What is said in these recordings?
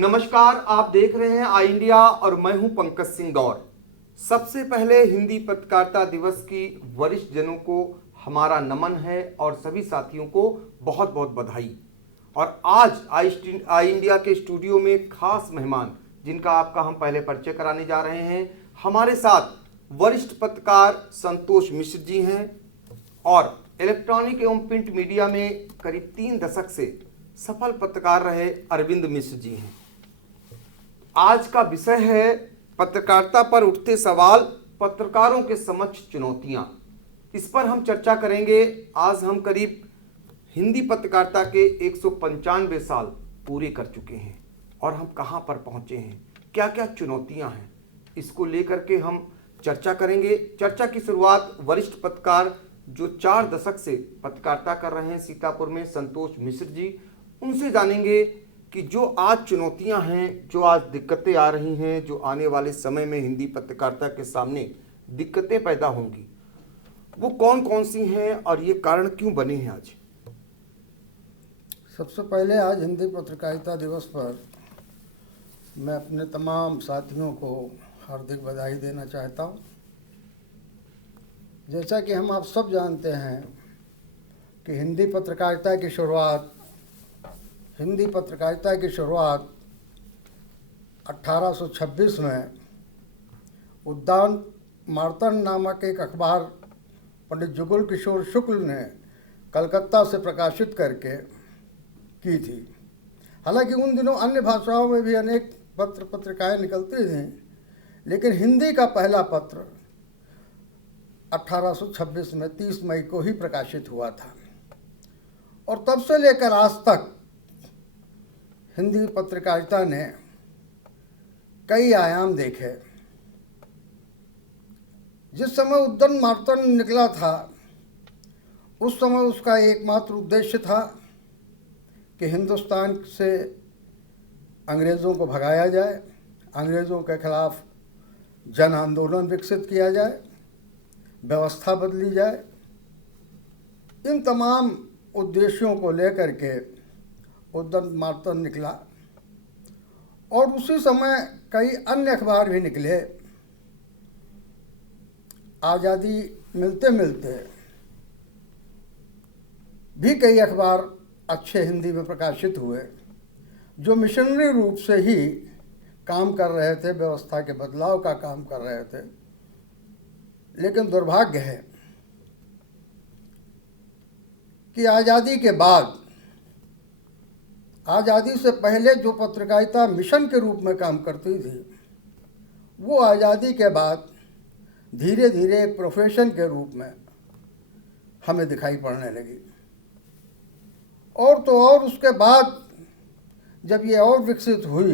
नमस्कार, आप देख रहे हैं आई इंडिया और मैं हूं पंकज सिंह गौर। सबसे पहले हिंदी पत्रकारिता दिवस की वरिष्ठ जनों को हमारा नमन है और सभी साथियों को बहुत बहुत बधाई। और आज आई इंडिया के स्टूडियो में खास मेहमान जिनका आपका हम पहले परिचय कराने जा रहे हैं। हमारे साथ वरिष्ठ पत्रकार संतोष मिश्र जी हैं और इलेक्ट्रॉनिक एवं प्रिंट मीडिया में करीब 3 दशक से सफल पत्रकार रहे अरविंद मिश्र जी हैं। आज का विषय है पत्रकारिता पर उठते सवाल, पत्रकारों के समक्ष चुनौतियां। इस पर हम चर्चा करेंगे। आज हम करीब हिंदी पत्रकारिता के 195 साल पूरे कर चुके हैं और हम कहां पर पहुंचे हैं, क्या क्या चुनौतियां हैं, इसको लेकर के हम चर्चा करेंगे। चर्चा की शुरुआत वरिष्ठ पत्रकार जो 4 दशक से पत्रकारिता कर रहे हैं सीतापुर में, संतोष मिश्र जी, उनसे जानेंगे कि जो आज चुनौतियां हैं, जो आज दिक्कतें आ रही हैं, जो आने वाले समय में हिंदी पत्रकारिता के सामने दिक्कतें पैदा होंगी, वो कौन कौन सी हैं और ये कारण क्यों बने हैं। आज सबसे पहले आज हिंदी पत्रकारिता दिवस पर मैं अपने तमाम साथियों को हार्दिक बधाई देना चाहता हूँ। जैसा कि हम आप सब जानते हैं कि हिंदी पत्रकारिता की शुरुआत 1826 में उद्यान मार्तंड नामक एक अखबार पंडित जुगल किशोर शुक्ल ने कलकत्ता से प्रकाशित करके की थी। हालांकि उन दिनों अन्य भाषाओं में भी अनेक पत्रिकाएं निकलती थीं, लेकिन हिंदी का पहला पत्र 1826 में 30 मई को ही प्रकाशित हुआ था और तब से लेकर आज तक हिंदी पत्रकारिता ने कई आयाम देखे। जिस समय उद्यम मार्तंड निकला था, उस समय उसका एकमात्र उद्देश्य था कि हिंदुस्तान से अंग्रेज़ों को भगाया जाए, अंग्रेज़ों के खिलाफ जन आंदोलन विकसित किया जाए, व्यवस्था बदली जाए। इन तमाम उद्देश्यों को लेकर के उद्यम मार्तंड निकला और उसी समय कई अन्य अखबार भी निकले। आज़ादी मिलते मिलते भी कई अखबार अच्छे हिंदी में प्रकाशित हुए जो मिशनरी रूप से ही काम कर रहे थे, व्यवस्था के बदलाव का काम कर रहे थे। लेकिन दुर्भाग्य है कि आज़ादी के बाद, आज़ादी से पहले जो पत्रकारिता मिशन के रूप में काम करती थी, वो आज़ादी के बाद धीरे धीरे एक प्रोफेशन के रूप में हमें दिखाई पड़ने लगी। और तो और उसके बाद जब ये और विकसित हुई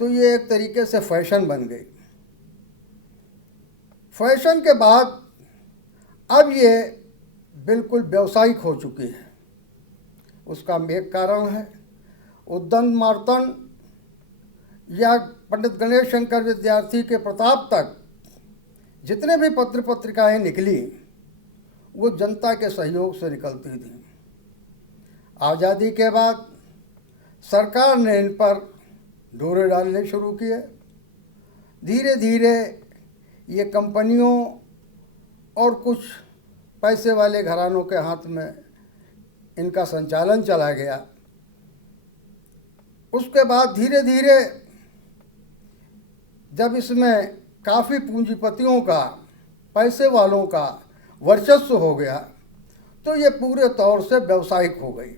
तो ये एक तरीके से फैशन बन गई। फैशन के बाद अब ये बिल्कुल व्यावसायिक हो चुकी है। उसका एक कारण है उद्यम मार्तंड या पंडित गणेश शंकर विद्यार्थी के प्रताप तक जितने भी पत्र पत्रिकाएं निकली, वो जनता के सहयोग से निकलती थी। आज़ादी के बाद सरकार ने इन पर डोरे डालने शुरू किए। धीरे धीरे ये कंपनियों और कुछ पैसे वाले घरानों के हाथ में इनका संचालन चला गया। उसके बाद धीरे धीरे जब इसमें काफ़ी पूंजीपतियों का, पैसे वालों का वर्चस्व हो गया, तो ये पूरे तौर से व्यावसायिक हो गई।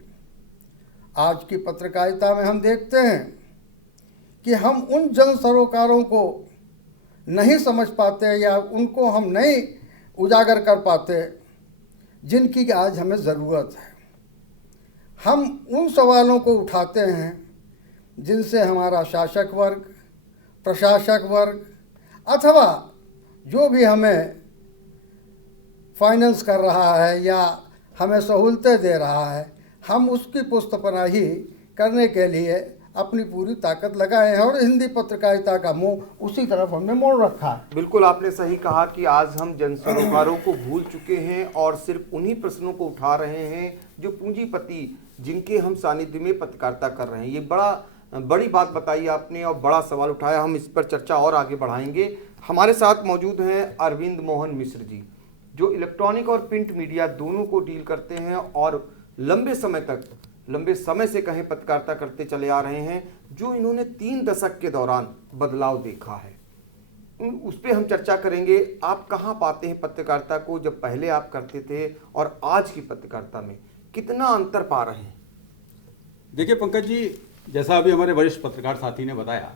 आज की पत्रकारिता में हम देखते हैं कि हम उन जन सरोकारों को नहीं समझ पाते या उनको हम नहीं उजागर कर पाते जिनकी आज हमें ज़रूरत है। हम उन सवालों को उठाते हैं जिनसे हमारा शासक वर्ग, प्रशासक वर्ग अथवा जो भी हमें फाइनेंस कर रहा है या हमें सहूलतें दे रहा है, हम उसकी पुष्टपनाही करने के लिए अपनी पूरी ताकत लगाए हैं और हिंदी पत्रकारिता का मुंह उसी तरफ हमने मोड़ रखा है। बिल्कुल आपने सही कहा कि आज हम जन सरोकारों को भूल चुके हैं और सिर्फ उन्हीं प्रश्नों को उठा रहे हैं जो पूंजीपति जिनके हम सानिध्य में पत्रकारिता कर रहे हैं। ये बड़ा बड़ी बात बताई आपने और बड़ा सवाल उठाया। हम इस पर चर्चा और आगे बढ़ाएंगे। हमारे साथ मौजूद हैं अरविंद मोहन मिश्र जी, जो इलेक्ट्रॉनिक और प्रिंट मीडिया दोनों को डील करते हैं और लंबे समय से कहें पत्रकारिता करते चले आ रहे हैं, जो इन्होंने 3 दशक के दौरान बदलाव देखा है। उस पर हम चर्चा करेंगे। आप कहाँ पाते हैं पत्रकारिता को, जब पहले आप करते थे और आज की पत्रकारिता में कितना अंतर पा रहे हैं? देखिए पंकज जी, जैसा अभी हमारे वरिष्ठ पत्रकार साथी ने बताया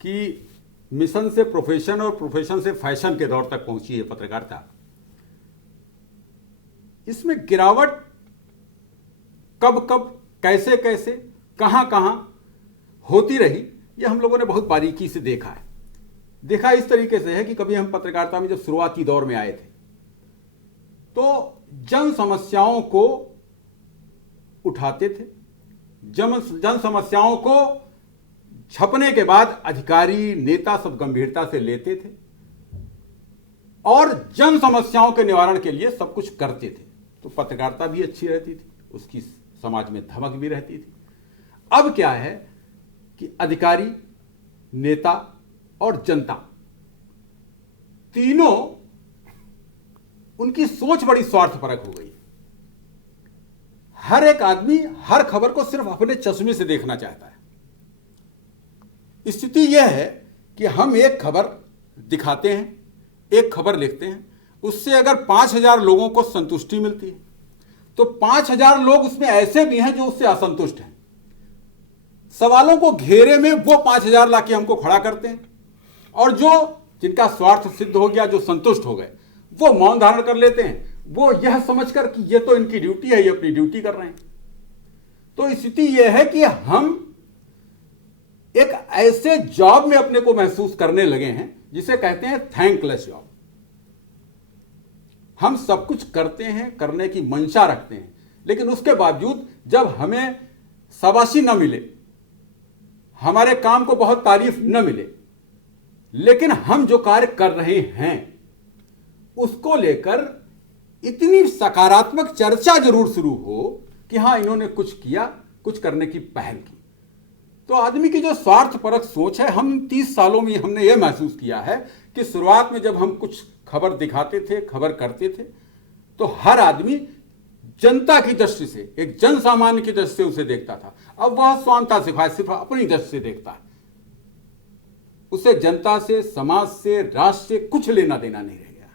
कि मिशन से प्रोफेशन और प्रोफेशन से फैशन के दौर तक पहुंची है पत्रकारिता। इसमें गिरावट कब कब, कैसे कैसे, कहां कहां होती रही, ये हम लोगों ने बहुत बारीकी से देखा है। देखा इस तरीके से है कि कभी हम पत्रकारिता में जब शुरुआती दौर में आए थे तो जन समस्याओं को उठाते थे, जन समस्याओं को छपने के बाद अधिकारी नेता सब गंभीरता से लेते थे और जन समस्याओं के निवारण के लिए सब कुछ करते थे। तो पत्रकारिता भी अच्छी रहती थी, उसकी समाज में धमक भी रहती थी। अब क्या है कि अधिकारी, नेता और जनता तीनों, उनकी सोच बड़ी स्वार्थपरक हो गई। हर एक आदमी हर खबर को सिर्फ अपने चश्मे से देखना चाहता है। स्थिति यह है कि हम एक खबर दिखाते हैं, एक खबर लिखते हैं, उससे अगर 5,000 लोगों को संतुष्टि मिलती है तो 5,000 लोग उसमें ऐसे भी हैं जो उससे असंतुष्ट हैं। सवालों को घेरे में वो 5,000 लाके हमको खड़ा करते हैं और जो जिनका स्वार्थ सिद्ध हो गया, जो संतुष्ट हो गए, वो मौन धारण कर लेते हैं, वो यह समझकर कि ये तो इनकी ड्यूटी है, ये अपनी ड्यूटी कर रहे हैं। तो स्थिति यह है कि हम एक ऐसे जॉब में अपने को महसूस करने लगे हैं जिसे कहते हैं थैंकलेस जॉब। हम सब कुछ करते हैं, करने की मंशा रखते हैं, लेकिन उसके बावजूद जब हमें शाबाशी न मिले, हमारे काम को बहुत तारीफ न मिले, लेकिन हम जो कार्य कर रहे हैं उसको लेकर इतनी सकारात्मक चर्चा जरूर शुरू हो कि हां इन्होंने कुछ किया, कुछ करने की पहल की, तो आदमी की जो स्वार्थपरक सोच है, हम 30 सालों में हमने यह महसूस किया है कि शुरुआत में जब हम कुछ खबर दिखाते थे, खबर करते थे, तो हर आदमी जनता की दृष्टि से, एक जन सामान्य की दृष्टि से उसे देखता था। अब वह स्वांता सिखाए सिर्फ अपनी दृष्टि से देखता है, उसे जनता से, समाज से, राष्ट्र से कुछ लेना देना नहीं रह गया।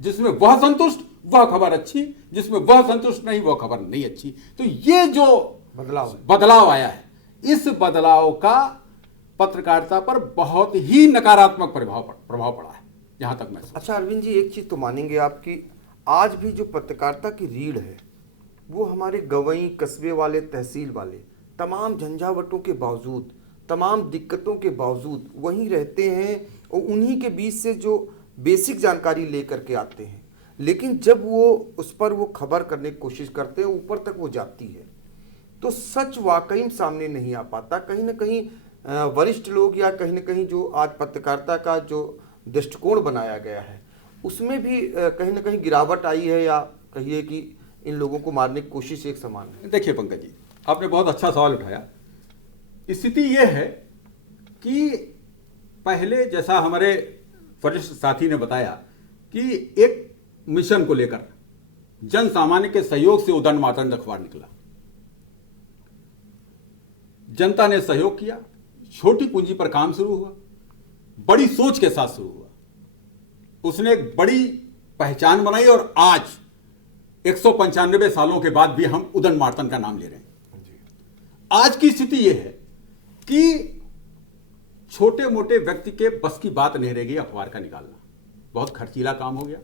जिसमें वह संतुष्ट वह खबर अच्छी, जिसमें वह संतुष्ट नहीं वह खबर नहीं अच्छी। तो ये जो बदलाव आया है, इस बदलाव का पत्रकारिता पर बहुत ही नकारात्मक प्रभाव पड़ा है, जहां तक मैं। अच्छा अरविंद जी, एक चीज तो मानेंगे आपकी, आज भी जो पत्रकारिता की रीढ़ है वो हमारे गवई, कस्बे वाले, तहसील वाले तमाम झंझावटों के बावजूद, तमाम दिक्कतों के बावजूद वहीं रहते हैं और उन्हीं के बीच से जो बेसिक जानकारी लेकर के आते हैं, लेकिन जब वो उस पर वो खबर करने की कोशिश करते हैं, ऊपर तक वो जाती है तो सच वाकई में सामने नहीं आ पाता। कहीं ना कहीं वरिष्ठ लोग या कहीं ना कहीं जो आज पत्रकारिता का जो दृष्टिकोण बनाया गया है उसमें भी कहीं ना कहीं गिरावट आई है, या कहिए कि इन लोगों को मारने की कोशिश एक समान है। देखिए पंकज जी, आपने बहुत अच्छा सवाल उठाया। स्थिति यह है कि पहले जैसा हमारे वरिष्ठ साथी ने बताया कि एक मिशन को लेकर जन सामान्य के सहयोग से उदंड मातंड अखबार निकला, जनता ने सहयोग किया, छोटी पूंजी पर काम शुरू हुआ, बड़ी सोच के साथ शुरू हुआ, उसने एक बड़ी पहचान बनाई और आज 195 सालों के बाद भी हम उदंड मातंड का नाम ले रहे हैं। आज की स्थिति यह है कि छोटे मोटे व्यक्ति के बस की बात नहीं रह गई अखबार का निकालना, बहुत खर्चीला काम हो गया।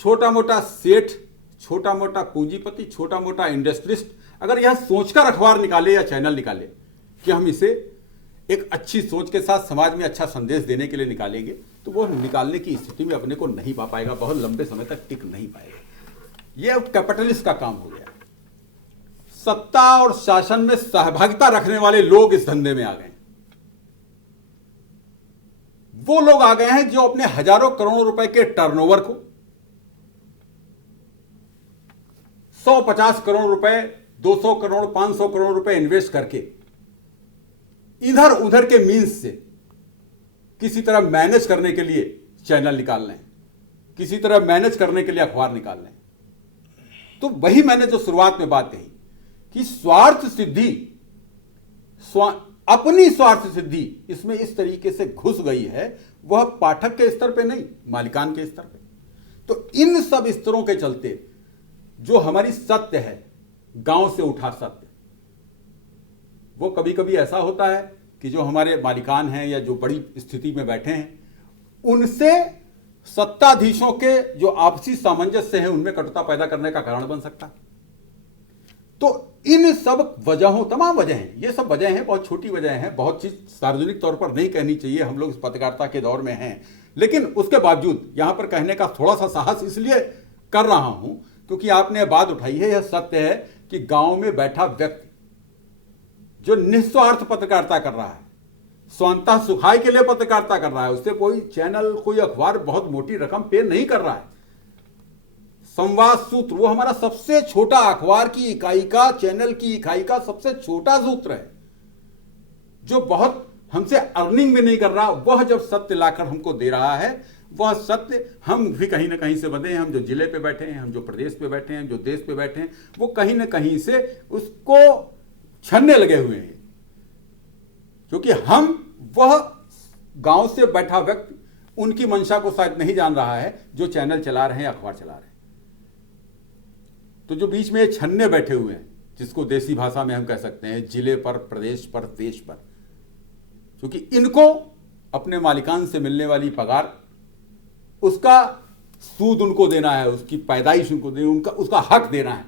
छोटा मोटा सेठ, छोटा मोटा पूंजीपति, छोटा मोटा इंडस्ट्रिस्ट अगर यह सोचकर अखबार निकाले या चैनल निकाले कि हम इसे एक अच्छी सोच के साथ समाज में अच्छा संदेश देने के लिए निकालेंगे, तो वो निकालने की स्थिति में अपने को नहीं पा पाएगा, बहुत लंबे समय तक टिक नहीं पाएगा। यह कैपिटलिस्ट का काम हो गया। सत्ता और शासन में सहभागिता रखने वाले लोग इस धंधे में आ गए। वो लोग आ गए हैं जो अपने हजारों करोड़ों रुपए के टर्नओवर को 150 करोड़ रुपए 200 करोड़ 500 करोड़ रुपए इन्वेस्ट करके इधर उधर के मीन्स से किसी तरह मैनेज करने के लिए चैनल निकाल लें, किसी तरह मैनेज करने के लिए अखबार निकाल लें। तो वही मैंने जो शुरुआत में बात कही कि स्वार्थ सिद्धि, अपनी स्वार्थ सिद्धि इसमें इस तरीके से घुस गई है, वह पाठक के स्तर पे नहीं, मालिकान के स्तर पे। तो इन सब स्तरों के चलते जो हमारी सत्य है, गांव से उठा सत्य, वो कभी कभी ऐसा होता है कि जो हमारे मालिकान हैं या जो बड़ी स्थिति में बैठे हैं, उनसे सत्ताधीशों के जो आपसी सामंजस्य है उनमें कटुता पैदा करने का कारण बन सकता है। तो इन सब वजहों, तमाम वजह हैं, ये सब वजह हैं, बहुत छोटी वजह हैं, बहुत चीज सार्वजनिक तौर पर नहीं कहनी चाहिए, हम लोग इस पत्रकारिता के दौर में हैं, लेकिन उसके बावजूद यहां पर कहने का थोड़ा सा साहस इसलिए कर रहा हूं क्योंकि आपने बात उठाई है। यह सत्य है कि गांव में बैठा व्यक्ति जो निस्वार्थ पत्रकारिता कर रहा है, स्वांतः सुखाय के लिए पत्रकारिता कर रहा है, उससे कोई चैनल, कोई अखबार बहुत मोटी रकम पे नहीं कर रहा है। संवाद सूत्र वो हमारा सबसे छोटा, अखबार की इकाई का, चैनल की इकाई का सबसे छोटा सूत्र है, जो बहुत हमसे अर्निंग भी नहीं कर रहा, वह जब सत्य लाकर हमको दे रहा है, वह सत्य हम भी कहीं ना कहीं से बंधे हैं। हम जो जिले पे बैठे हैं, हम जो प्रदेश पे बैठे हैं, जो देश पे बैठे हैं, वो कहीं ना कहीं से उसको छनने लगे हुए हैं, क्योंकि हम, वह गांव से बैठा व्यक्ति उनकी मंशा को शायद नहीं जान रहा है जो चैनल चला रहे हैं, अखबार चला रहे हैं। तो जो बीच में ये छन्ने बैठे हुए हैं, जिसको देसी भाषा में हम कह सकते हैं जिले पर, प्रदेश पर, देश पर, क्योंकि इनको अपने मालिकान से मिलने वाली पगार, उसका सूद उनको देना है, उसकी पैदाइश उनको देना, उनका उसका हक देना है।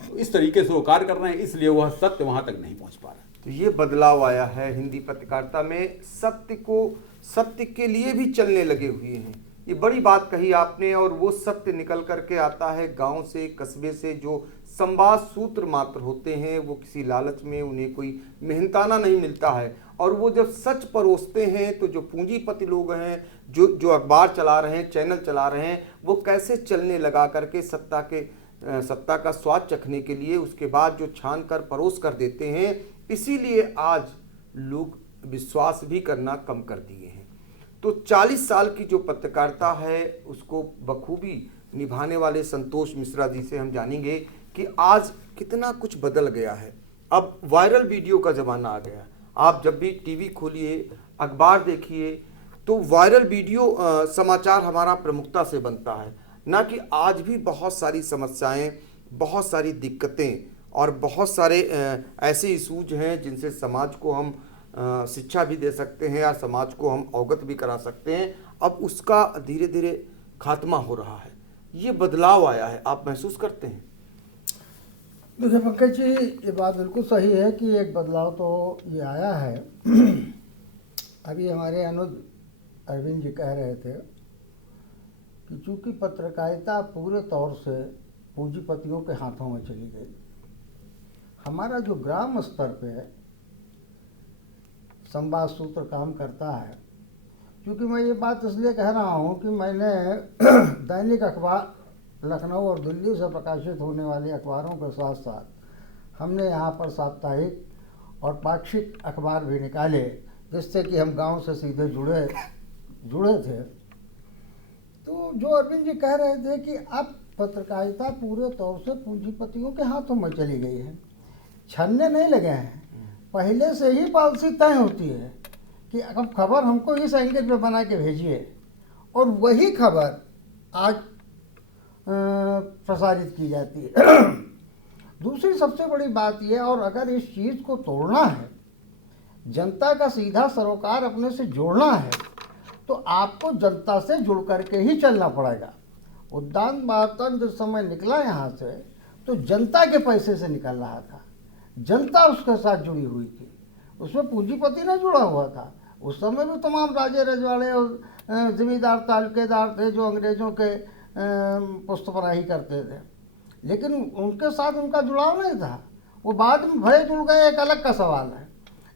तो इस तरीके से वो कार्य कर रहे हैं, इसलिए वह सत्य वहां तक नहीं पहुंच पा रहा है। तो ये बदलाव आया है हिंदी पत्रकारिता में, सत्य को सत्य के लिए भी चलने लगे हुए हैं। ये बड़ी बात कही आपने, और वो सत्य निकल करके आता है गांव से, कस्बे से। जो संवाद सूत्र मात्र होते हैं, वो किसी लालच में उन्हें कोई मेहनताना नहीं मिलता है, और वो जब सच परोसते हैं तो जो पूंजीपति लोग हैं, जो अखबार चला रहे हैं, चैनल चला रहे हैं, वो कैसे चलने लगा करके सत्ता का स्वाद चखने के लिए उसके बाद जो छान कर परोस कर देते हैं। इसीलिए आज लोग विश्वास भी करना कम कर दिए हैं। तो 40 साल की जो पत्रकारिता है उसको बखूबी निभाने वाले संतोष मिश्रा जी से हम जानेंगे कि आज कितना कुछ बदल गया है। अब वायरल वीडियो का ज़माना आ गया। आप जब भी टीवी खोलिए, अखबार देखिए, तो वायरल वीडियो समाचार हमारा प्रमुखता से बनता है, ना कि आज भी बहुत सारी समस्याएं, बहुत सारी दिक्कतें और बहुत सारे ऐसे इशूज हैं जिनसे समाज को हम शिक्षा भी दे सकते हैं या समाज को हम अवगत भी करा सकते हैं। अब उसका धीरे धीरे खात्मा हो रहा है, ये बदलाव आया है, आप महसूस करते हैं? देखिए पंकज जी, ये बात बिल्कुल सही है कि एक बदलाव तो ये आया है। अभी हमारे अनुज अरविंद जी कह रहे थे कि चूंकि पत्रकारिता पूरे तौर से पूंजीपतियों के हाथों में चली गई, हमारा जो ग्राम स्तर पे संवाद सूत्र काम करता है। क्योंकि मैं ये बात इसलिए कह रहा हूँ कि मैंने दैनिक अखबार लखनऊ और दिल्ली से प्रकाशित होने वाले अखबारों के साथ साथ हमने यहाँ पर साप्ताहिक और पाक्षिक अखबार भी निकाले, जिससे कि हम गांव से सीधे जुड़े थे। तो जो अरविंद जी कह रहे थे कि अब पत्रकारिता पूरे तौर से पूंजीपतियों के हाथों में चली गई है, छन्ने नहीं लगे हैं। पहले से ही पॉलिसी तय होती है कि अब खबर हमको इस एंगल पे बना के भेजिए, और वही खबर आज प्रसारित की जाती है। दूसरी सबसे बड़ी बात यह, और अगर इस चीज़ को तोड़ना है, जनता का सीधा सरोकार अपने से जोड़ना है, तो आपको जनता से जुड़ करके ही चलना पड़ेगा। उद्यान महातन जिस समय निकला यहाँ से, तो जनता के पैसे से निकल रहा था, जनता उसके साथ जुड़ी हुई थी, उसमें पूंजीपति नहीं जुड़ा हुआ था। उस समय भी तमाम राजे रजवाड़े और जमींदार तालुकेदार थे जो अंग्रेज़ों के पुस्तपनाही करते थे, लेकिन उनके साथ उनका जुड़ाव नहीं था। वो बाद में भले जुड़ गए, एक अलग का सवाल है।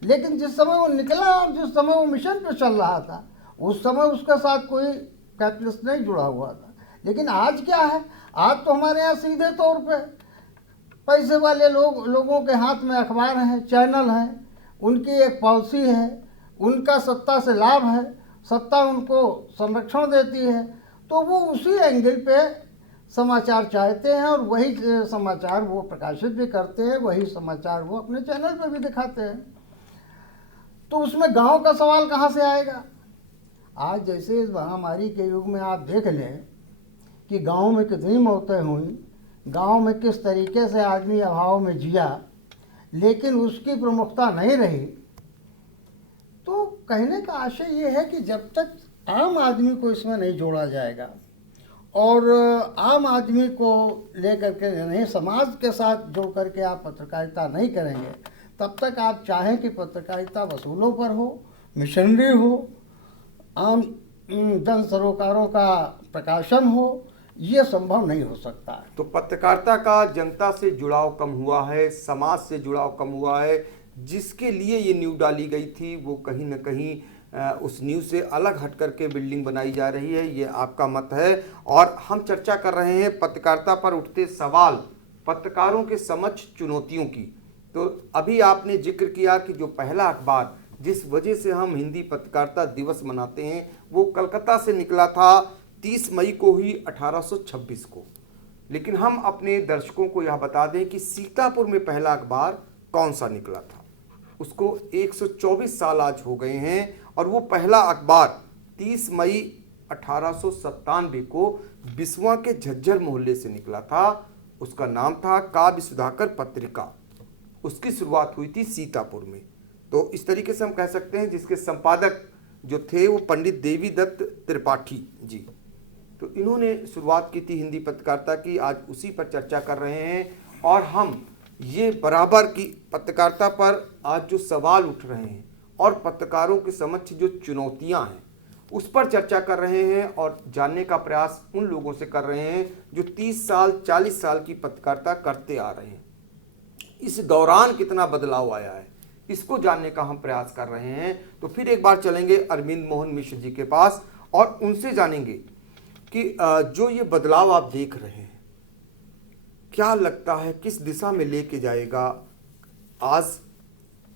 लेकिन जिस समय वो निकला और जिस समय वो मिशन पे चल रहा था, उस समय उसके साथ कोई कैपिटलिस्ट नहीं जुड़ा हुआ था। लेकिन आज क्या है, आज तो हमारे यहाँ सीधे तौर पे पैसे वाले लोगों के हाथ में अखबार हैं, चैनल हैं, उनकी एक पॉलिसी है, उनका सत्ता से लाभ है, सत्ता उनको संरक्षण देती है, तो वो उसी एंगल पे समाचार चाहते हैं और वही समाचार वो प्रकाशित भी करते हैं, वही समाचार वो अपने चैनल पे भी दिखाते हैं। तो उसमें गांव का सवाल कहाँ से आएगा? आज जैसे इस महामारी के युग में आप देख लें कि गांव में कितनी मौतें हुई, गांव में किस तरीके से आदमी अभाव में जिया, लेकिन उसकी प्रमुखता नहीं रही। तो कहने का आशय ये है कि जब तक आम आदमी को इसमें नहीं जोड़ा जाएगा और आम आदमी को लेकर के नहीं, समाज के साथ जोड़ करके आप पत्रकारिता नहीं करेंगे, तब तक आप चाहें कि पत्रकारिता वसूलों पर हो, मिशनरी हो, आम जन सरोकारों का प्रकाशन हो, ये संभव नहीं हो सकता है। तो पत्रकारिता का जनता से जुड़ाव कम हुआ है, समाज से जुड़ाव कम हुआ है। जिसके लिए ये नींव डाली गई थी वो कहीं न कहीं उस नींव से अलग हट करके बिल्डिंग बनाई जा रही है, ये आपका मत है। और हम चर्चा कर रहे हैं पत्रकारिता पर उठते सवाल, पत्रकारों के समक्ष चुनौतियों की। तो अभी आपने जिक्र किया कि जो पहला अखबार जिस वजह से हम हिंदी पत्रकारिता दिवस मनाते हैं वो कलकत्ता से निकला था 30 मई को ही 1826 को। लेकिन हम अपने दर्शकों को यह बता दें कि सीतापुर में पहला अखबार कौन सा निकला था। उसको 124 साल आज हो गए हैं और वो पहला अखबार 30 मई 1897 को बिस्वा के झज्जर मोहल्ले से निकला था। उसका नाम था काव्य सुधाकर पत्रिका। उसकी शुरुआत हुई थी सीतापुर में। तो इस तरीके से हम कह सकते हैं जिसके संपादक जो थे वो पंडित देवी दत्त त्रिपाठी जी। तो इन्होंने शुरुआत की थी हिंदी पत्रकारिता की। आज उसी पर चर्चा कर रहे हैं और हम ये बराबर की पत्रकारिता पर आज जो सवाल उठ रहे हैं और पत्रकारों के समक्ष जो चुनौतियां हैं उस पर चर्चा कर रहे हैं और जानने का प्रयास उन लोगों से कर रहे हैं जो 30 साल 40 साल की पत्रकारिता करते आ रहे हैं। इस दौरान कितना बदलाव आया है इसको जानने का हम प्रयास कर रहे हैं। तो फिर एक बार चलेंगे अरविंद मोहन मिश्र जी के पास और उनसे जानेंगे कि जो ये बदलाव आप देख रहे हैं क्या लगता है किस दिशा में लेके जाएगा। आज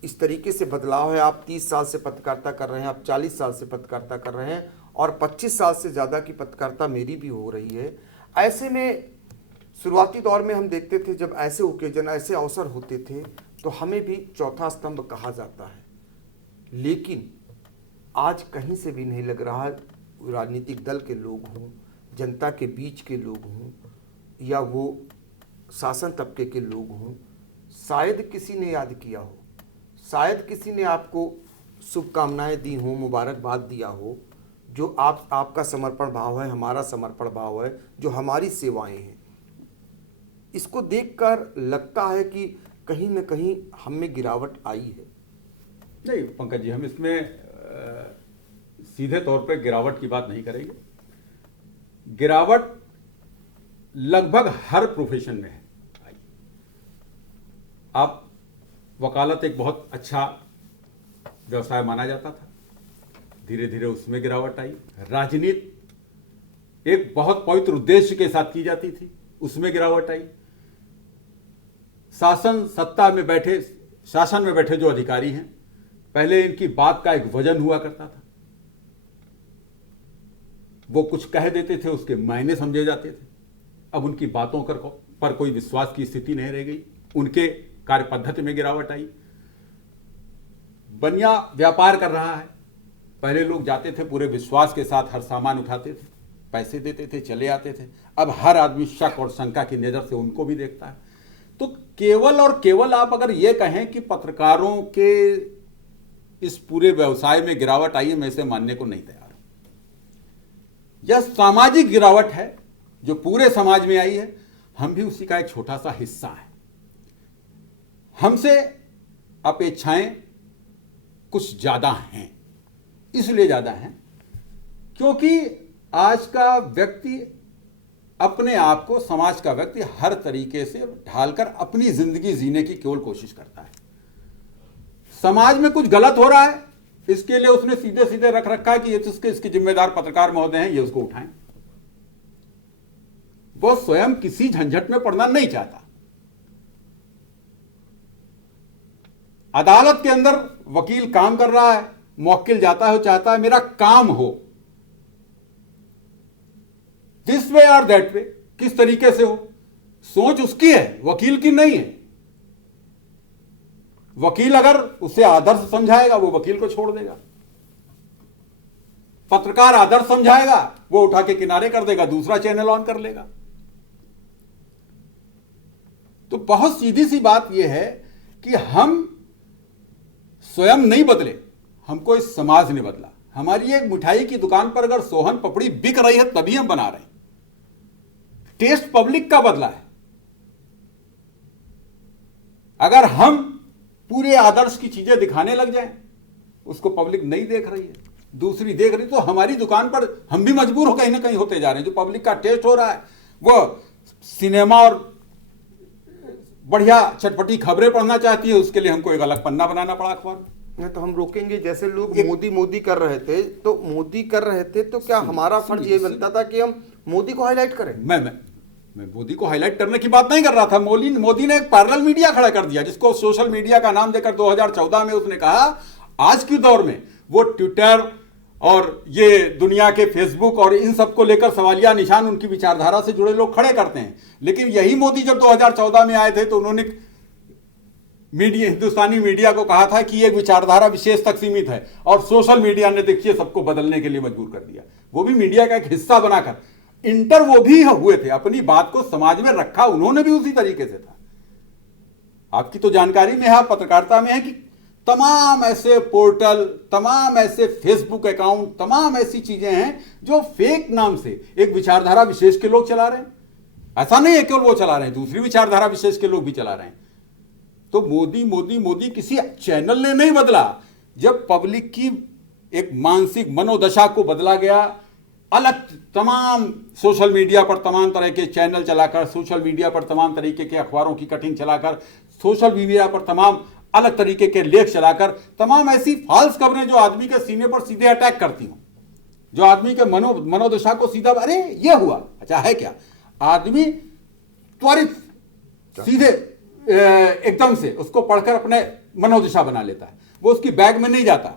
इस तरीके से बदलाव है, आप 30 साल से पत्रकारिता कर रहे हैं, आप 40 साल से पत्रकारिता कर रहे हैं और 25 साल से ज़्यादा की पत्रकारिता मेरी भी हो रही है। ऐसे में शुरुआती दौर में हम देखते थे जब ऐसे ओकेजन ऐसे अवसर होते थे तो हमें भी चौथा स्तंभ कहा जाता है, लेकिन आज कहीं से भी नहीं लग रहा राजनीतिक दल के लोग हों, जनता के बीच के लोग हों या वो शासन तबके के लोग हों, शायद किसी ने याद किया हो, शायद किसी ने आपको शुभकामनाएं दी हो, मुबारकबाद दिया हो। जो आपका समर्पण भाव है, हमारा समर्पण भाव है, जो हमारी सेवाएं हैं, इसको देखकर लगता है कि कहीं न कहीं हम में गिरावट आई है। नहीं पंकज जी, हम इसमें सीधे तौर पे गिरावट की बात नहीं करेंगे। गिरावट लगभग हर प्रोफेशन में है। आप वकालत एक बहुत अच्छा व्यवसाय माना जाता था, धीरे धीरे उसमें गिरावट आई। राजनीति एक बहुत पवित्र उद्देश्य के साथ की जाती थी, उसमें गिरावट आई। शासन में बैठे जो अधिकारी हैं, पहले इनकी बात का एक वजन हुआ करता था, वो कुछ कह देते थे, उसके मायने समझे जाते थे। अब उनकी बातों पर कोई विश्वास की स्थिति नहीं रह गई, उनके कार्य पद्धति में गिरावट आई। बनिया व्यापार कर रहा है, पहले लोग जाते थे पूरे विश्वास के साथ, हर सामान उठाते थे, पैसे देते थे, चले आते थे। अब हर आदमी शक और शंका की नजर से उनको भी देखता है। तो केवल और केवल आप अगर ये कहें कि पत्रकारों के इस पूरे व्यवसाय में गिरावट आई है, मैं इसे मानने को नहीं तैयार हूं। यह सामाजिक गिरावट है जो पूरे समाज में आई है, हम भी उसी का एक छोटा सा हिस्सा है। हमसे अपेक्षाएं कुछ ज्यादा हैं, इसलिए ज्यादा हैं क्योंकि आज का व्यक्ति अपने आप को, समाज का व्यक्ति हर तरीके से ढालकर अपनी जिंदगी जीने की केवल कोशिश करता है। समाज में कुछ गलत हो रहा है, इसके लिए उसने सीधे सीधे रख रखा है कि ये तो इसके जिम्मेदार पत्रकार महोदय हैं, ये उसको उठाएं। वो स्वयं किसी झंझट में पड़ना नहीं चाहता। अदालत के अंदर वकील काम कर रहा है, मुवक्किल जाता है, चाहता है मेरा काम हो दिस वे और दैट वे, किस तरीके से हो, सोच उसकी है, वकील की नहीं है। वकील अगर उसे आदर्श समझाएगा वो वकील को छोड़ देगा, पत्रकार आदर्श समझाएगा वो उठा के किनारे कर देगा, दूसरा चैनल ऑन कर लेगा। तो बहुत सीधी सी बात यह है कि हम स्वयं नहीं बदले, हमको इस समाज ने बदला। हमारी एक मिठाई की दुकान पर अगर सोहन पपड़ी बिक रही है तभी हम बना रहे हैं, टेस्ट पब्लिक का बदला है। अगर हम पूरे आदर्श की चीजें दिखाने लग जाएं, उसको पब्लिक नहीं देख रही है, दूसरी देख रही, तो हमारी दुकान पर हम भी मजबूर हो कहीं ना कहीं होते जा रहे हैं। जो पब्लिक का टेस्ट हो रहा है वो सिनेमा और बढ़िया चटपटी खबरें पढ़ना चाहती है, उसके लिए हमको एक अलग पन्ना बनाना पड़ा अखबार में। तो हम रोकेंगे। जैसे लोग मोदी मोदी कर रहे थे, तो मोदी कर रहे थे तो क्या हमारा फर्ज ये बनता था कि हम मोदी को हाईलाइट करें? मैं मोदी को हाईलाइट करने की बात नहीं कर रहा था। मोदी ने एक पैरेलल मीडिया खड़ा कर दिया, जिसको सोशल मीडिया का नाम देकर 2014 में उसने कहा आज के दौर में वो ट्विटर और ये दुनिया के फेसबुक और इन सबको लेकर सवालिया निशान उनकी विचारधारा से जुड़े लोग खड़े करते हैं। लेकिन यही मोदी जब 2014 में आए थे तो उन्होंने हिंदुस्तानी मीडिया को कहा था कि ये विचारधारा विशेष तक सीमित है, और सोशल मीडिया ने देखिए सबको बदलने के लिए मजबूर कर दिया। वो भी मीडिया का एक हिस्सा बनाकर इंटर वो भी हुए थे, अपनी बात को समाज में रखा उन्होंने भी उसी तरीके से था। आपकी तो जानकारी में है, पत्रकारिता में है कि तमाम ऐसे पोर्टल, तमाम ऐसे फेसबुक अकाउंट, तमाम ऐसी चीजें हैं जो फेक नाम से एक विचारधारा विशेष के लोग चला रहे हैं। ऐसा नहीं है केवल वो चला रहे हैं, दूसरी विचारधारा विशेष के लोग भी चला रहे हैं। तो मोदी मोदी मोदी किसी चैनल ने नहीं बदला। जब पब्लिक की एक मानसिक मनोदशा को बदला गया, अलग तमाम सोशल मीडिया पर तमाम तरह के चैनल चलाकर, सोशल मीडिया पर तमाम तरीके के अखबारों की कटिंग चलाकर, सोशल मीडिया पर तमाम अलग तरीके के लेख चलाकर, तमाम ऐसी फाल्स खबरें जो आदमी के सीने पर सीधे अटैक करती हूं, जो आदमी के मनोदशा को सीधा, अरे ये हुआ, अच्छा है क्या, आदमी त्वरित सीधे एकदम से उसको पढ़कर अपने मनोदशा बना लेता है। वो उसकी बैग में नहीं जाता।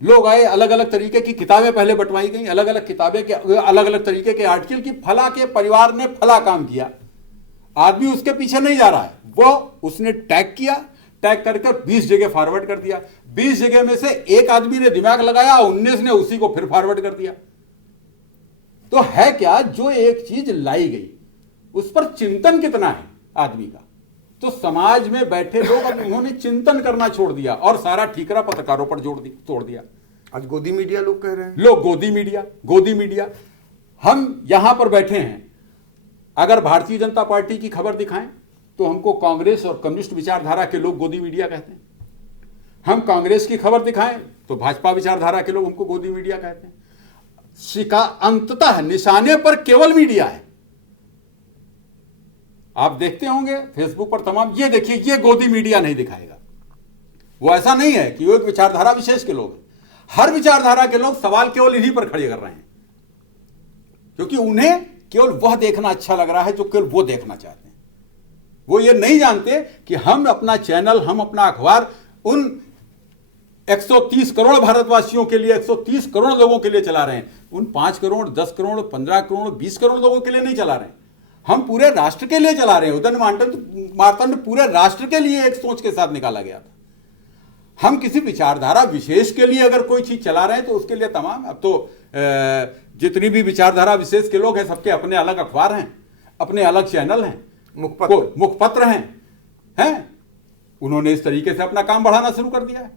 लोग आए, अलग अलग तरीके की किताबें पहले बंटवाई गई, अलग अलग किताबें के अलग अलग तरीके के आर्टिकल की, फला के परिवार ने फला काम किया, आदमी उसके पीछे नहीं जा रहा है, वो उसने टैग किया, टैग करके 20 जगह फॉरवर्ड कर दिया। 20 जगह में से एक आदमी ने दिमाग लगाया, 19 ने उसी को फिर फॉरवर्ड कर दिया। तो है क्या, जो एक चीज लाई गई उस पर चिंतन कितना है आदमी का। तो समाज में बैठे लोग अब उन्होंने चिंतन करना छोड़ दिया और सारा ठीकरा पत्रकारों पर तोड़ दिया। आज गोदी मीडिया लोग कह रहे हैं, लोग गोदी मीडिया। हम यहां पर बैठे हैं, अगर भारतीय जनता पार्टी की खबर दिखाएं तो हमको कांग्रेस और कम्युनिस्ट विचारधारा के लोग गोदी मीडिया कहते हैं। हम कांग्रेस की खबर दिखाएं तो भाजपा विचारधारा के लोग हमको गोदी मीडिया कहते हैं। अंततः निशाने पर केवल मीडिया है। आप देखते होंगे फेसबुक पर तमाम, ये देखिए, ये गोदी मीडिया नहीं दिखाएगा। वो ऐसा नहीं है कि वो एक विचारधारा विशेष के लोग हैं। हर विचारधारा के लोग सवाल केवल इन्हीं पर खड़े कर रहे हैं, क्योंकि उन्हें केवल वह देखना अच्छा लग रहा है जो केवल वो देखना चाहते हैं। वो ये नहीं जानते कि हम अपना चैनल, हम अपना अखबार उन 130 करोड़ भारतवासियों के लिए, 130 करोड़ लोगों के लिए चला रहे हैं। उन 5 करोड़, 10 करोड़, 15 करोड़, 20 करोड़ लोगों के लिए नहीं चला रहे हैं। हम पूरे राष्ट्र के लिए चला रहे हैं। उदयन मार्तंड पूरे राष्ट्र के लिए एक सोच के साथ निकाला गया था। हम किसी विचारधारा विशेष के लिए अगर कोई चीज चला रहे हैं तो उसके लिए तमाम, अब तो जितनी भी विचारधारा विशेष के लोग हैं सबके अपने अलग अखबार हैं, अपने अलग चैनल हैं, मुखपत्र हैं। उन्होंने इस तरीके से अपना काम बढ़ाना शुरू कर दिया है।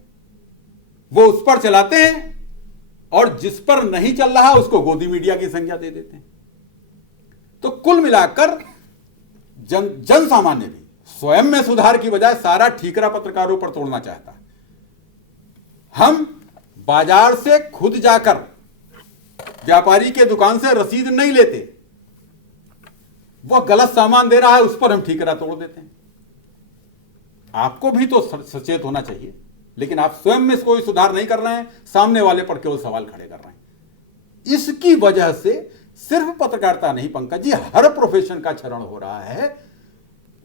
वो उस पर चलाते हैं और जिस पर नहीं चल रहा उसको गोदी मीडिया की संज्ञा दे देते हैं। तो कुल मिलाकर जन सामान्य भी स्वयं में सुधार की बजाय सारा ठीकरा पत्रकारों पर तोड़ना चाहता है। हम बाजार से खुद जाकर व्यापारी के दुकान से रसीद नहीं लेते, वह गलत सामान दे रहा है उस पर हम ठीकरा तोड़ देते हैं। आपको भी तो सचेत होना चाहिए, लेकिन आप स्वयं में कोई सुधार नहीं कर रहे हैं, सामने वाले पर केवल सवाल खड़े कर रहे हैं। इसकी वजह से सिर्फ पत्रकारिता नहीं पंकज जी, हर प्रोफेशन का क्षरण हो रहा है।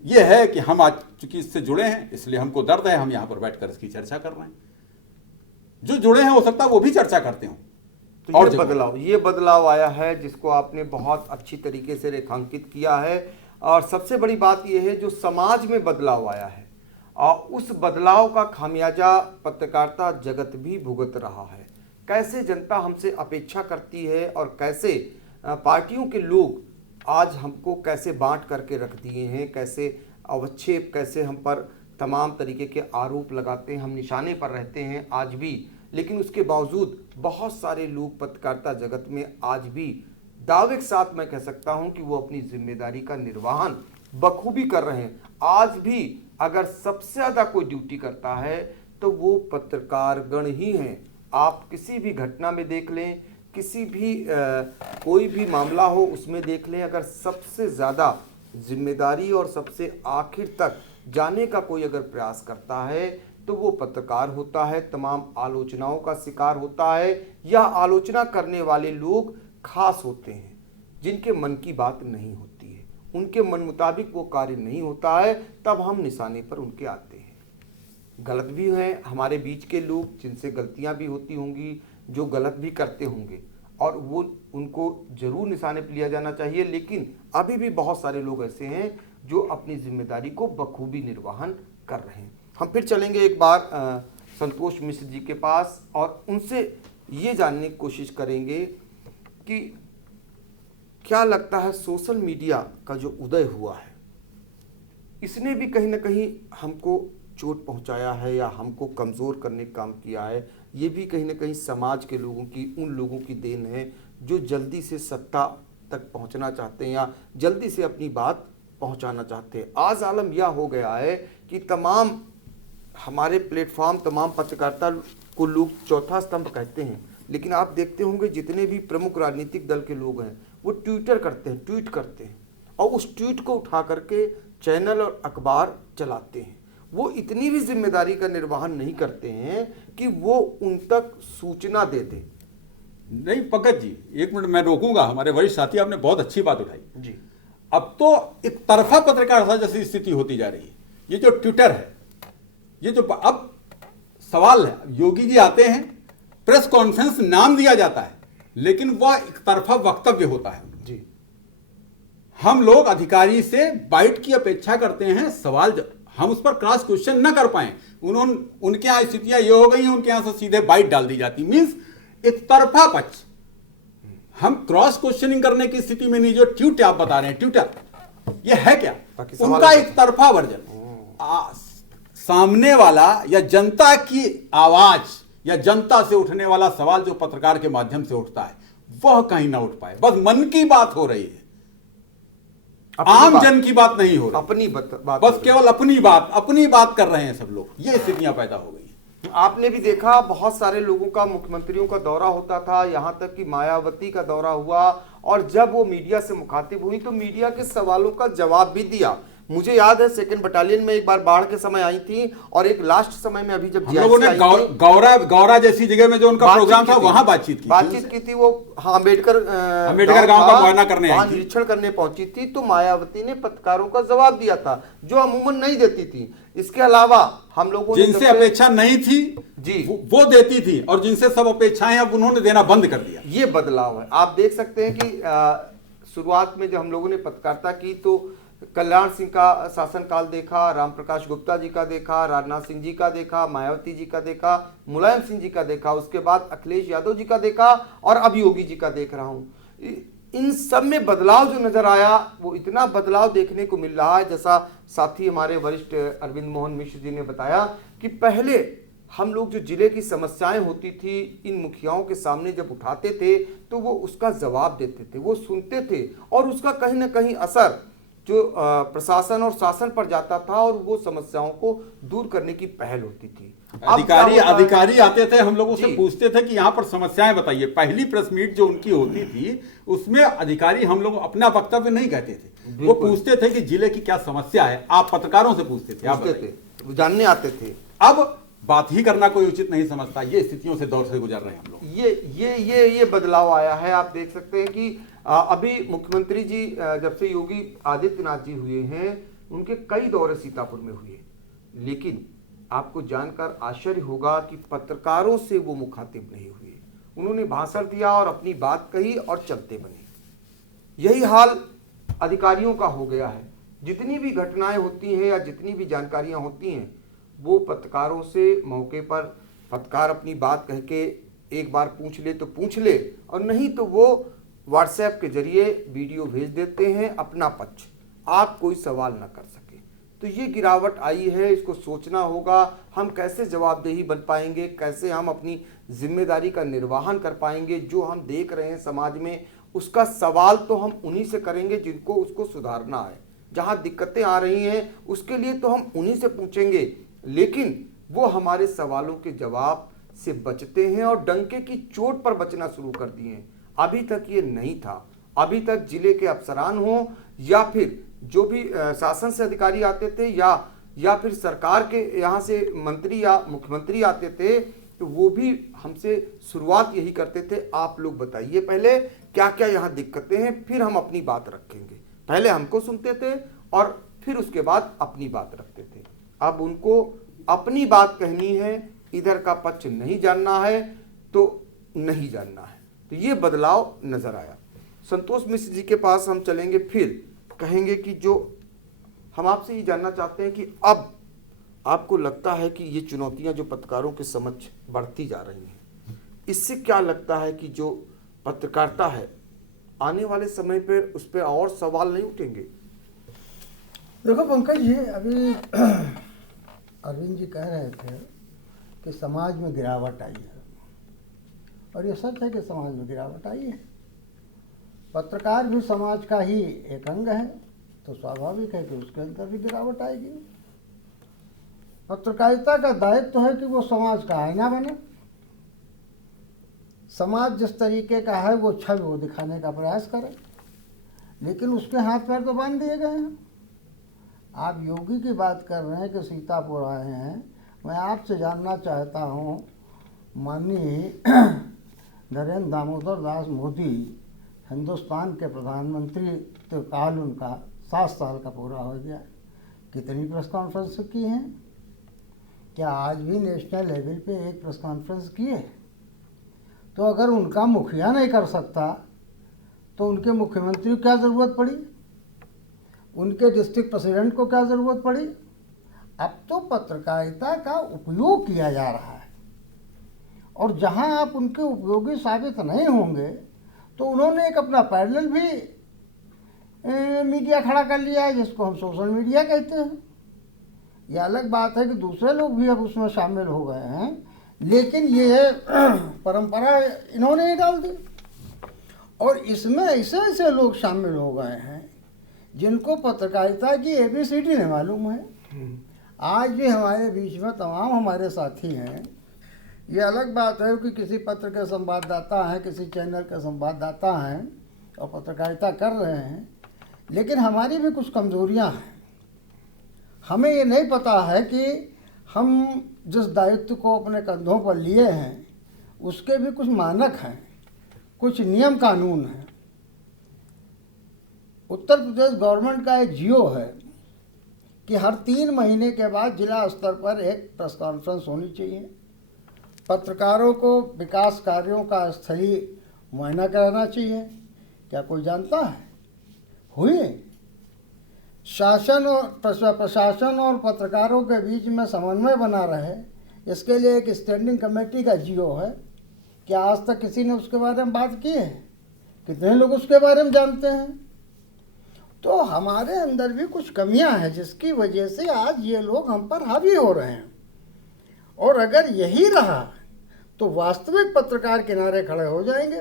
ये है कि हम आज चूंकि इससे जुड़े हैं, इसलिए हमको दर्द है, हम यहां पर बैठकर इसकी चर्चा कर रहे हैं। जो जुड़े हैं हो सकता है वो भी चर्चा करते हो। तो ये बदलाव आया है जिसको आपने बहुत अच्छी तरीके से रेखांकित किया है। और सबसे बड़ी बात यह है जो समाज में बदलाव आया है और उस बदलाव का खामियाजा पत्रकारिता जगत भी भुगत रहा है। कैसे जनता हमसे अपेक्षा करती है और कैसे पार्टियों के लोग आज हमको कैसे बांट करके रख दिए हैं, कैसे अवक्षेप, कैसे हम पर तमाम तरीके के आरोप लगाते हैं, हम निशाने पर रहते हैं आज भी। लेकिन उसके बावजूद बहुत सारे लोग पत्रकारिता जगत में आज भी दावे के साथ मैं कह सकता हूं कि वो अपनी जिम्मेदारी का निर्वहन बखूबी कर रहे हैं। आज भी अगर सबसे ज़्यादा कोई ड्यूटी करता है तो वो पत्रकार गण ही हैं। आप किसी भी घटना में देख लें, किसी भी कोई भी मामला हो उसमें देख लें, अगर सबसे ज़्यादा जिम्मेदारी और सबसे आखिर तक जाने का कोई अगर प्रयास करता है तो वो पत्रकार होता है। तमाम आलोचनाओं का शिकार होता है या आलोचना करने वाले लोग खास होते हैं जिनके मन की बात नहीं होती है, उनके मन मुताबिक वो कार्य नहीं होता है, तब हम निशाने पर उनके आते हैं। गलत भी हैं हमारे बीच के लोग जिनसे गलतियां भी होती होंगी, जो गलत भी करते होंगे और वो उनको जरूर निशाने पर लिया जाना चाहिए। लेकिन अभी भी बहुत सारे लोग ऐसे हैं जो अपनी जिम्मेदारी को बखूबी निर्वहन कर रहे हैं। हम फिर चलेंगे एक बार संतोष मिश्र जी के पास और उनसे ये जानने की कोशिश करेंगे कि क्या लगता है सोशल मीडिया का जो उदय हुआ है इसने भी कहीं ना कहीं हमको चोट पहुंचाया है या हमको कमज़ोर करने का काम किया है। ये भी कहीं ना कहीं समाज के लोगों की, उन लोगों की देन है जो जल्दी से सत्ता तक पहुंचना चाहते हैं या जल्दी से अपनी बात पहुंचाना चाहते हैं। आज आलम यह हो गया है कि तमाम हमारे प्लेटफॉर्म, तमाम पत्रकारिता को लोग चौथा स्तंभ कहते हैं, लेकिन आप देखते होंगे जितने भी प्रमुख राजनीतिक दल के लोग हैं वो ट्विटर करते हैं, ट्वीट करते हैं और उस ट्वीट को उठा करके चैनल और अखबार चलाते हैं। वो इतनी भी जिम्मेदारी का निर्वहन नहीं करते हैं कि वो उन तक सूचना दे दे। नहीं पंकज जी, एक मिनट मैं रोकूंगा। हमारे वरिष्ठ साथी आपने बहुत अच्छी बात उठाई जी। अब तो एक तरफा पत्रकारिता जैसी स्थिति होती जा रही है। ये जो ट्विटर है, ये जो अब सवाल है, योगी जी आते हैं, प्रेस कॉन्फ्रेंस नाम दिया जाता है, लेकिन वह एक तरफा वक्तव्य होता है जी। हम लोग अधिकारी से बाइट की अपेक्षा करते हैं, सवाल हम उस पर क्रॉस क्वेश्चन न कर पाए। उनके यहां स्थितियां ये हो गई हैं, उनके यहां से सीधे बाइट डाल दी जाती, मींस एक तरफा पक्ष। हम क्रॉस क्वेश्चनिंग करने की स्थिति में नहीं। जो ट्वीट आप बता रहे हैं, ट्विटर ये है क्या? उनका एक तरफा वर्जन। सामने वाला या जनता की आवाज या जनता से उठने वाला सवाल जो पत्रकार के माध्यम से उठता है वह कहीं ना उठ पाए। बस मन की बात हो रही है, आम जन की बात नहीं हो रही, अपनी बात बस केवल अपनी बात कर रहे हैं सब लोग। ये स्थितियां पैदा हो गई। आपने भी देखा बहुत सारे लोगों का, मुख्यमंत्रियों का दौरा होता था, यहां तक कि मायावती का दौरा हुआ और जब वो मीडिया से मुखातिब हुई तो मीडिया के सवालों का जवाब भी दिया। मुझे याद है 2nd बटालियन में एक बार बाढ़ के समय आई थी और एक लास्ट समय में अभी जब हम लोगों ने गौरा जैसी जगह में जो उनका प्रोग्राम था वहां बातचीत की थी। वो अम्बेडकर गांव का मुआयना करने निरीक्षण करने पहुंची थी तो मायावती ने पत्रकारों का जवाब दिया था जो अमूमन नहीं देती थी। इसके अलावा हम लोगों ने जिनसे अपेक्षा नहीं थी जी वो देती थी और जिनसे सब अपेक्षाएं अब उन्होंने देना बंद कर दिया। ये बदलाव है। आप देख सकते हैं कि शुरुआत में जब हम लोगों ने पत्रकारिता की तो कल्याण सिंह का शासनकाल देखा, राम प्रकाश गुप्ता जी का देखा, राजनाथ सिंह जी का देखा, मायावती जी का देखा, मुलायम सिंह जी का देखा, उसके बाद अखिलेश यादव जी का देखा और अब योगी जी का देख रहा हूं। इन सब में बदलाव जो नजर आया वो इतना बदलाव देखने को मिल रहा है, जैसा साथी हमारे वरिष्ठ अरविंद मोहन मिश्र जी ने बताया कि पहले हम लोग जो जिले की समस्याएं होती थी इन मुखियाओं के सामने जब उठाते थे तो वो उसका जवाब देते थे, वो सुनते थे और उसका कहीं ना कहीं असर जो प्रशासन और शासन पर जाता था और वो समस्याओं को दूर करने की पहल होती थी। अधिकारी आते थे, हम लोगों से पूछते थे कि यहाँ पर समस्याएं बताइए। पहली प्रेस मीट जो उनकी होती थी उसमें अधिकारी हम लोग अपना वक्तव्य नहीं कहते थे, वो पूछते थे कि जिले की क्या समस्या है। आप पत्रकारों से पूछते थे, जानने आते थे। अब बात ही करना कोई उचित नहीं समझता। ये स्थितियों से दौर से गुजर रहे हैं हम लोग। ये बदलाव आया है। आप देख सकते हैं कि अभी मुख्यमंत्री जी जब से योगी आदित्यनाथ जी हुए हैं उनके कई दौरे सीतापुर में हुए, लेकिन आपको जानकर आश्चर्य होगा कि पत्रकारों से वो मुखातिब नहीं हुए। उन्होंने भाषण दिया और अपनी बात कही और चलते बने। यही हाल अधिकारियों का हो गया है। जितनी भी घटनाएं होती हैं या जितनी भी जानकारियां होती हैं, वो पत्रकारों से मौके पर पत्रकार अपनी बात कह के एक बार पूछ ले तो पूछ ले, और नहीं तो वो व्हाट्सएप के जरिए वीडियो भेज देते हैं अपना पक्ष, आप कोई सवाल ना कर सके। तो ये गिरावट आई है, इसको सोचना होगा हम कैसे जवाबदेही बन पाएंगे, कैसे हम अपनी जिम्मेदारी का निर्वहन कर पाएंगे। जो हम देख रहे हैं समाज में, उसका सवाल तो हम उन्हीं से करेंगे जिनको उसको सुधारना है। जहाँ दिक्कतें आ रही हैं उसके लिए तो हम उन्हीं से पूछेंगे, लेकिन वो हमारे सवालों के जवाब से बचते हैं और डंके की चोट पर बचना शुरू कर दिए हैं। अभी तक ये नहीं था। अभी तक जिले के अफसरान हो या फिर जो भी शासन से अधिकारी आते थे या फिर सरकार के यहाँ से मंत्री या मुख्यमंत्री आते थे, तो वो भी हमसे शुरुआत यही करते थे, आप लोग बताइए पहले क्या क्या यहाँ दिक्कतें हैं, फिर हम अपनी बात रखेंगे। पहले हमको सुनते थे और फिर उसके बाद अपनी बात रखते थे। अब उनको अपनी बात कहनी है, इधर का पक्ष नहीं जानना है तो नहीं जानना है। तो ये बदलाव नजर आया। संतोष मिश्र जी के पास हम चलेंगे, फिर कहेंगे कि जो हम आपसे ये जानना चाहते हैं कि अब आपको लगता है कि ये चुनौतियां जो पत्रकारों के समक्ष बढ़ती जा रही हैं, इससे क्या लगता है कि जो पत्रकारिता है आने वाले समय पर उस पर और सवाल नहीं उठेंगे? देखो पंकज जी, अभी अरविंद जी कह रहे थे कि समाज में गिरावट आई है, और ये सच है कि समाज में गिरावट आई है। पत्रकार भी समाज का ही एक अंग है, तो स्वाभाविक है कि उसके अंदर भी गिरावट आएगी। पत्रकारिता का दायित्व है कि वो समाज का आईना बने। समाज जिस तरीके का है वो छवि वो दिखाने का प्रयास करे, लेकिन उसके हाथ पैर तो बांध दिए गए हैं। आप योगी की बात कर रहे हैं कि सीतापुर आए हैं। मैं आपसे जानना चाहता हूँ, माननीय नरेंद्र दामोदर दास मोदी हिंदुस्तान के प्रधानमंत्री तो काल उनका 7 साल का पूरा हो गया, कितनी प्रेस कॉन्फ्रेंस की हैं? क्या आज भी नेशनल लेवल पे एक प्रेस कॉन्फ्रेंस की है? तो अगर उनका मुखिया नहीं कर सकता तो उनके मुख्यमंत्री को क्या ज़रूरत पड़ी? उनके डिस्ट्रिक्ट प्रेसिडेंट को क्या ज़रूरत पड़ी? अब तो पत्रकारिता का उपयोग किया जा रहा है, और जहां आप उनके उपयोगी साबित नहीं होंगे तो उन्होंने एक अपना पैरेलल भी मीडिया खड़ा कर लिया है, जिसको हम सोशल मीडिया कहते हैं। यह अलग बात है कि दूसरे लोग भी अब उसमें शामिल हो गए हैं, लेकिन ये परंपरा इन्होंने ही डाल दी। और इसमें ऐसे ऐसे लोग शामिल हो गए हैं जिनको पत्रकारिता की ABCD नहीं मालूम है। आज भी हमारे बीच में तमाम हमारे साथी हैं। ये अलग बात है कि किसी पत्र के संवाददाता हैं, किसी चैनल के संवाददाता हैं और पत्रकारिता कर रहे हैं, लेकिन हमारी भी कुछ कमजोरियां हैं। हमें ये नहीं पता है कि हम जिस दायित्व को अपने कंधों पर लिए हैं उसके भी कुछ मानक हैं, कुछ नियम कानून हैं। उत्तर प्रदेश गवर्नमेंट का एक जियो है कि हर 3 महीने के बाद जिला स्तर पर एक प्रेस कॉन्फ्रेंस होनी चाहिए। पत्रकारों को विकास कार्यों का स्थलीय मुआयना कराना चाहिए। क्या कोई जानता है? हुई शासन और प्रशासन और पत्रकारों के बीच में समन्वय बना रहे, इसके लिए एक स्टैंडिंग कमेटी का जियो है। क्या आज तक किसी ने उसके बारे में बात की है? कितने लोग उसके बारे में जानते हैं? तो हमारे अंदर भी कुछ कमियां हैं जिसकी वजह से आज ये लोग हम पर हावी हो रहे हैं। और अगर यही रहा तो वास्तविक पत्रकार किनारे खड़े हो जाएंगे,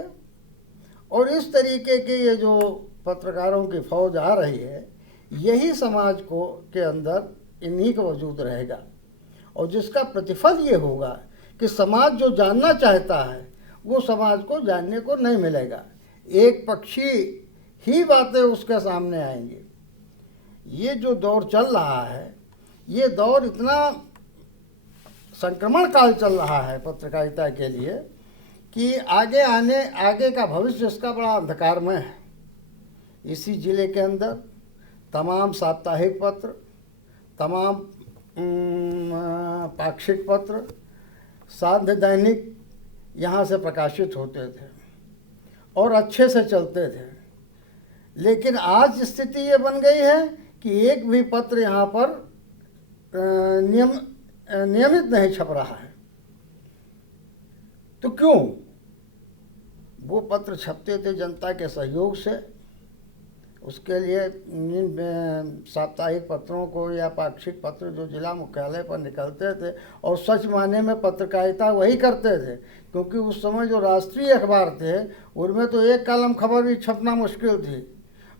और इस तरीके के ये जो पत्रकारों की फौज आ रही है, यही समाज को के अंदर इन्हीं का वजूद रहेगा, और जिसका प्रतिफल ये होगा कि समाज जो जानना चाहता है वो समाज को जानने को नहीं मिलेगा। एक पक्षी ही बातें उसके सामने आएंगी। ये जो दौर चल रहा है, ये दौर इतना संक्रमण काल चल रहा है पत्रकारिता के लिए कि आगे का भविष्य इसका बड़ा अंधकारमय है। इसी जिले के अंदर तमाम साप्ताहिक पत्र, तमाम पाक्षिक पत्र, साध्य दैनिक यहाँ से प्रकाशित होते थे और अच्छे से चलते थे। लेकिन आज स्थिति ये बन गई है कि एक भी पत्र यहाँ पर नियमित नहीं छप रहा है। तो क्यों? वो पत्र छपते थे जनता के सहयोग से, उसके लिए साप्ताहिक पत्रों को या पाक्षिक पत्र जो जिला मुख्यालय पर निकलते थे, और सच मायने में पत्रकारिता वही करते थे, क्योंकि उस समय जो राष्ट्रीय अखबार थे उनमें तो एक कॉलम खबर भी छपना मुश्किल थी,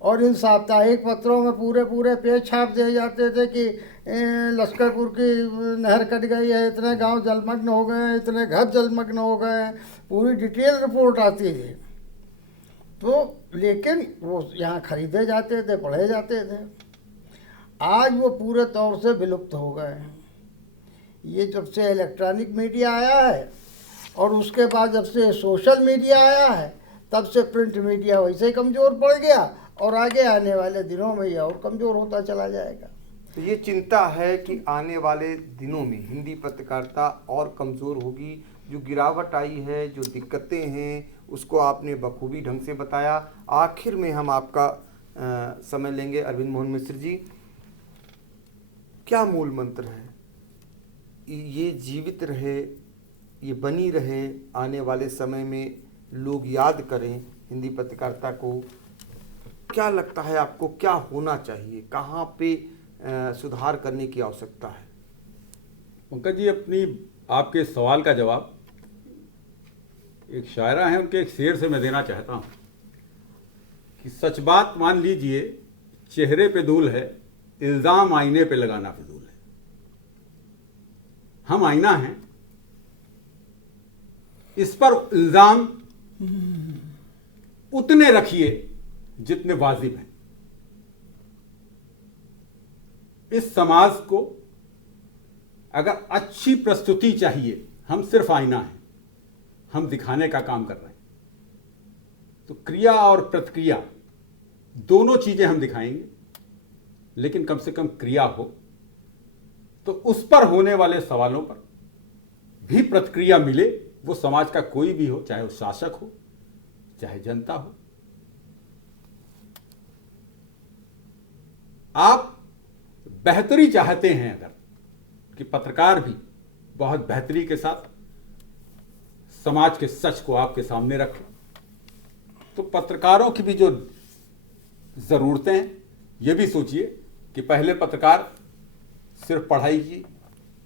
और इन साप्ताहिक पत्रों में पूरे पूरे पेज छाप दिए जाते थे कि लश्करपुर की नहर कट गई है, इतने गांव जलमग्न हो गए, इतने घर जलमग्न हो गए, पूरी डिटेल रिपोर्ट आती थी। तो लेकिन वो यहाँ खरीदे जाते थे, पढ़े जाते थे। आज वो पूरे तौर से विलुप्त हो गए हैं। ये जब से इलेक्ट्रॉनिक मीडिया आया है और उसके बाद जब से सोशल मीडिया आया है, तब से प्रिंट मीडिया वैसे ही कमज़ोर पड़ गया, और आगे आने वाले दिनों में यह और कमज़ोर होता चला जाएगा। तो ये चिंता है कि आने वाले दिनों में हिंदी पत्रकारिता और कमज़ोर होगी। जो गिरावट आई है, जो दिक्कतें हैं, उसको आपने बखूबी ढंग से बताया। आखिर में हम आपका समय लेंगे। अरविंद मोहन मिश्र जी, क्या मूल मंत्र है? ये जीवित रहे, ये बनी रहे, आने वाले समय में लोग याद करें हिंदी पत्रकारिता को। क्या लगता है आपको, क्या होना चाहिए, कहाँ पे सुधार करने की आवश्यकता है? पंकज जी, अपनी आपके सवाल का जवाब एक शायरा है, उनके एक शेर से मैं देना चाहता हूं कि सच बात मान लीजिए चेहरे पे धूल है, इल्जाम आईने पे लगाना फिजूल है। हम आईना हैं, इस पर इल्जाम उतने रखिए जितने वाजिब हैं। इस समाज को अगर अच्छी प्रस्तुति चाहिए, हम सिर्फ आईना हैं, हम दिखाने का काम कर रहे हैं। तो क्रिया और प्रतिक्रिया दोनों चीजें हम दिखाएंगे, लेकिन कम से कम क्रिया हो, तो उस पर होने वाले सवालों पर भी प्रतिक्रिया मिले। वो समाज का कोई भी हो, चाहे वो शासक हो, चाहे जनता हो। आप बेहतरी चाहते हैं अगर, कि पत्रकार भी बहुत बेहतरी के साथ समाज के सच को आपके सामने रखें, तो पत्रकारों की भी जो ज़रूरतें हैं, ये भी सोचिए कि पहले पत्रकार सिर्फ पढ़ाई की,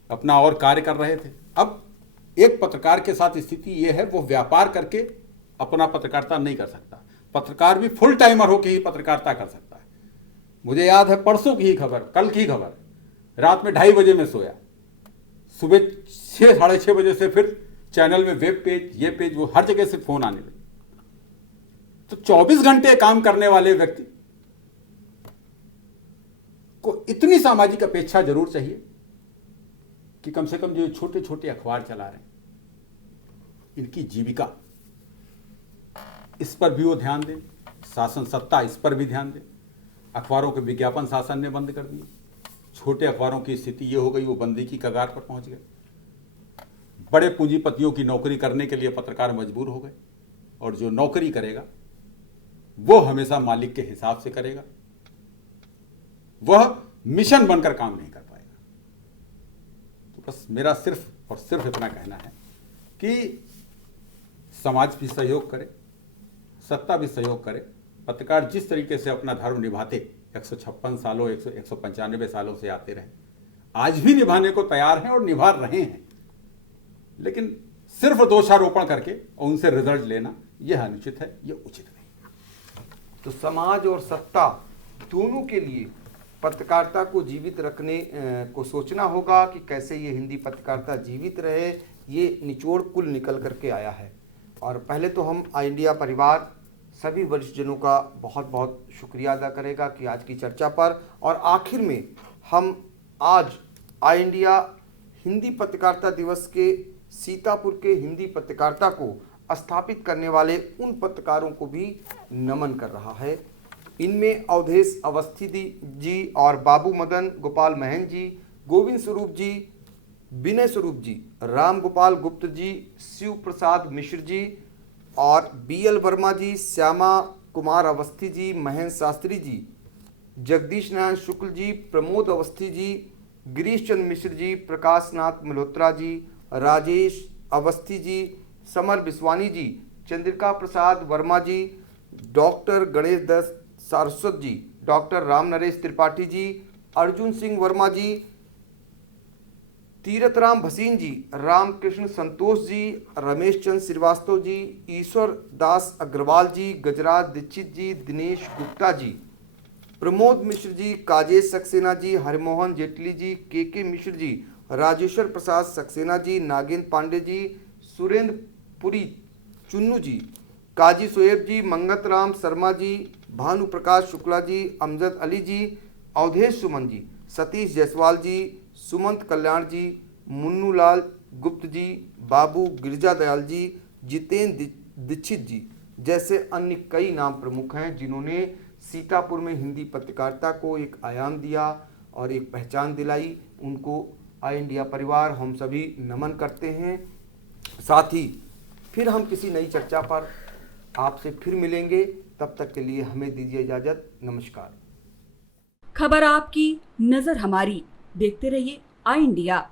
अपना और कार्य कर रहे थे। अब एक पत्रकार के साथ स्थिति ये है, वो व्यापार करके अपना पत्रकारिता नहीं कर सकता। पत्रकार भी फुल टाइमर होकर ही पत्रकारिता कर सकता है। मुझे याद है परसों की ही खबर, कल की खबर, रात में 2:30 बजे में सोया, सुबह 6 साढ़े 6 बजे से फिर चैनल में वेब पेज, ये पेज, वो हर जगह से फोन आने लगे। तो 24 घंटे काम करने वाले व्यक्ति को इतनी सामाजिक अपेक्षा जरूर चाहिए कि कम से कम जो छोटे छोटे अखबार चला रहे हैं, इनकी जीविका, इस पर भी वो ध्यान दें। शासन सत्ता इस पर भी ध्यान दें। अखबारों के विज्ञापन शासन ने बंद कर दिए। छोटे अखबारों की स्थिति ये हो गई, वो बंदी की कगार पर पहुंच गए। बड़े पूंजीपतियों की नौकरी करने के लिए पत्रकार मजबूर हो गए, और जो नौकरी करेगा वो हमेशा मालिक के हिसाब से करेगा, वह मिशन बनकर काम नहीं कर पाएगा। तो बस मेरा सिर्फ और सिर्फ इतना कहना है कि समाज भी सहयोग करे, सत्ता भी सहयोग करे। पत्रकार जिस तरीके से अपना धर्म निभाते 156 सालों 195 सालों से आते रहे, आज भी निभाने को तैयार हैं और निभा रहे हैं। लेकिन सिर्फ दोषारोपण करके और उनसे रिजल्ट लेना यह अनुचित है, यह उचित नहीं। तो समाज और सत्ता दोनों के लिए पत्रकारिता को जीवित रखने को सोचना होगा कि कैसे ये हिंदी पत्रकारिता जीवित रहे। ये निचोड़ कुल निकल करके आया है। और पहले तो हम आई इंडिया परिवार सभी वरिष्ठ जनों का बहुत बहुत शुक्रिया अदा करेगा कि आज की चर्चा पर। और आखिर में हम आज आई इंडिया हिंदी पत्रकारिता दिवस के सीतापुर के हिंदी पत्रकारिता को स्थापित करने वाले उन पत्रकारों को भी नमन कर रहा है। इनमें अवधेश अवस्थी जी और बाबू मदन गोपाल महन जी, गोविंद स्वरूप जी, विनय स्वरूप जी, राम गोपाल गुप्त जी, शिव प्रसाद मिश्र जी और बीएल वर्मा जी, श्यामा कुमार अवस्थी जी, महेंद्र शास्त्री जी, जगदीश नारायण शुक्ल जी, प्रमोद अवस्थी जी, गिरीश चंद्र मिश्र जी, प्रकाश नाथ मल्होत्रा जी, राजेश अवस्थी जी, समर बिस्वानी जी, चंद्रिका प्रसाद वर्मा जी, डॉक्टर गणेश दत्त सारस्वत जी, डॉक्टर राम नरेश त्रिपाठी जी, अर्जुन सिंह वर्मा जी, तीरथराम भसीन जी, रामकृष्ण संतोष जी, रमेश चंद्र श्रीवास्तव जी, ईश्वर दास अग्रवाल जी, गजराज दीक्षित जी, दिनेश गुप्ता जी, प्रमोद मिश्र जी, काजेश सक्सेना जी, हरिमोहन जेटली जी, के मिश्र जी, राजेश्वर प्रसाद सक्सेना जी, नागेंद्र पांडे जी, सुरेंद्र पुरी चुन्नू जी, काजी सोएब जी, मंगत राम शर्मा जी, भानु प्रकाश शुक्ला जी, अमजद अली जी, अवधेश सुमन जी, सतीश जायसवाल जी, सुमंत कल्याण जी, मुन्नू लाल गुप्त जी, बाबू गिरजा दयाल जी, जितेंद्र दीक्षित जी जैसे अन्य कई नाम प्रमुख हैं जिन्होंने सीतापुर में हिंदी पत्रकारिता को एक आयाम दिया और एक पहचान दिलाई। उनको ऑल इंडिया परिवार हम सभी नमन करते हैं। साथ ही फिर हम किसी नई चर्चा पर आपसे फिर मिलेंगे, तब तक के लिए हमें दीजिए इजाजत। नमस्कार। खबर आपकी, नजर हमारी। देखते रहिए ऑल इंडिया।